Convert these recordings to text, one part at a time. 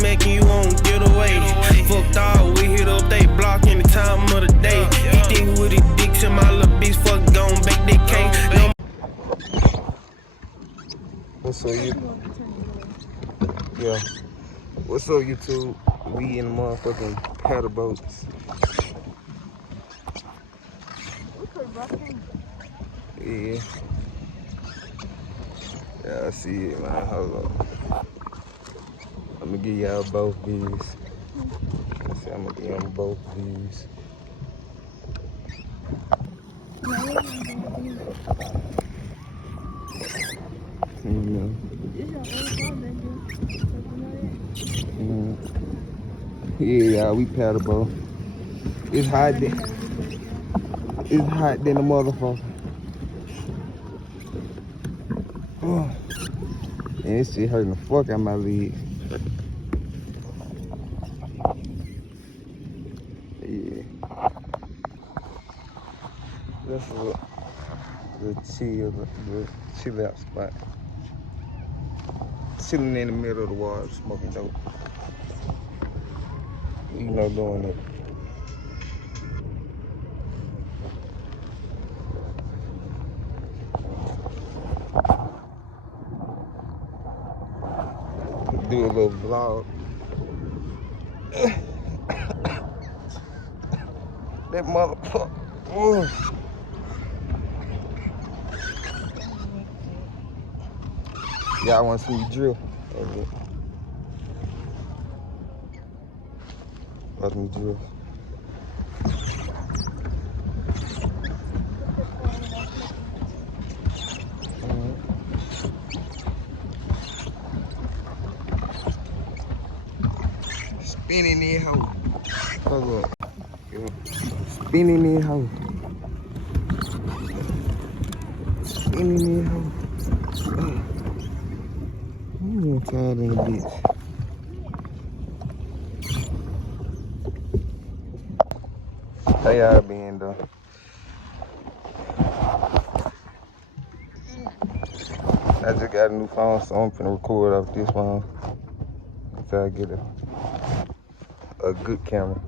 smacking, you won't get away. Fucked all, we hit up they block any time of the day. He think with his dick to my little bitch, fuck gone back, they can't. No. What's up, you? Yeah. What's up, YouTube? We in the motherfucking paddle boats. Yeah. Yeah, I see it, man. Hold on. I'm gonna give y'all both these. I'm gonna give y'all both these. Yeah, we paddle boat. It's hot. It's hot than a motherfucker. Oh. And this shit hurting the fuck out my leg. Yeah. That's a chill out spot. Chilling in the middle of the water, smoking dope. You know, doing it. Do a little vlog. That motherfucker. Oh. Y'all want to see me drill? Let me drill. Spinning that hoe. Hold up. Spinning that hoe. Spinning that hoe. I'm tired of the bitch. How y'all been though? I just got a new phone, so I'm finna record off this phone until I get a good camera.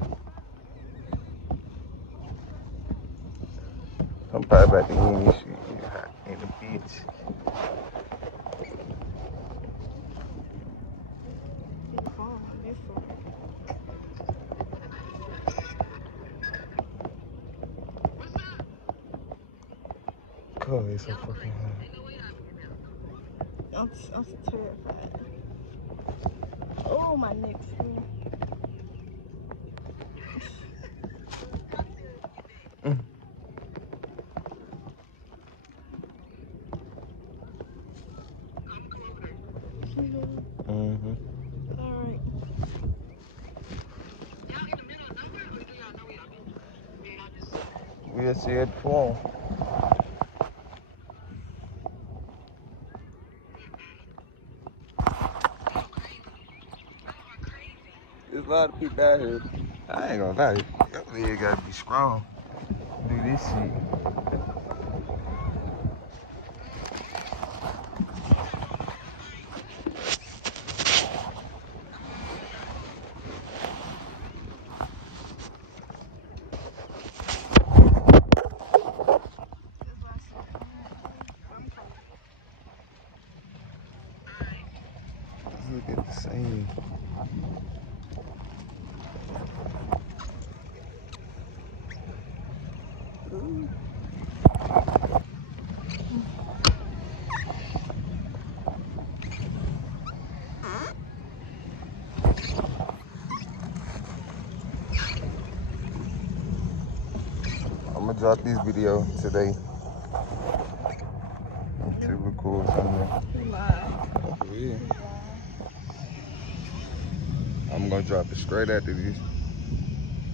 I'm probably about to end this shit in the beach. God, it's so fucking hot. I'm terrified. Oh, my neck's full. Mm-hmm. All right. We'll see it fall. There's a lot of people out here. I ain't gonna lie. Your leg gotta be strong. Do this shit. Look at the sand. I'm gonna drop this video today. To record something. Yeah. I'm gonna drop it straight after this.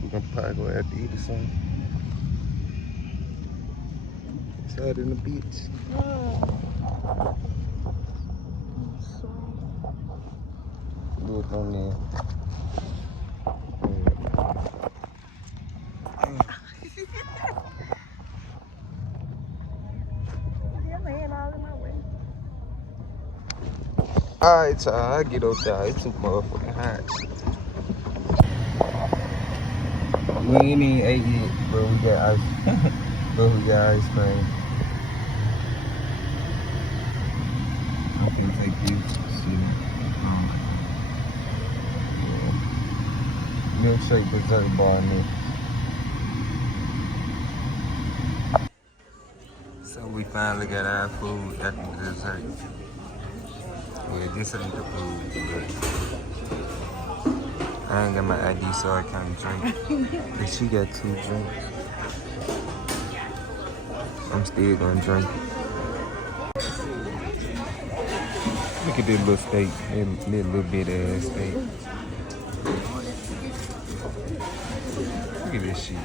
We're gonna probably go out to eat or something. It's out in the beach. Look on there. Alright, y'all. I get up there. It's too motherfucking hot. We ain't even ate yet, but we got ice. But we got ice cream. I'm gonna take this shit. Yeah. Milkshake dessert bar in there. So we finally got our food at the dessert. Well, this ain't the food, but I ain't got my ID, so I can't drink. And she got 2 drinks. I'm still gonna drink it. Look at this little steak, that little bit ass steak. Look at this shit.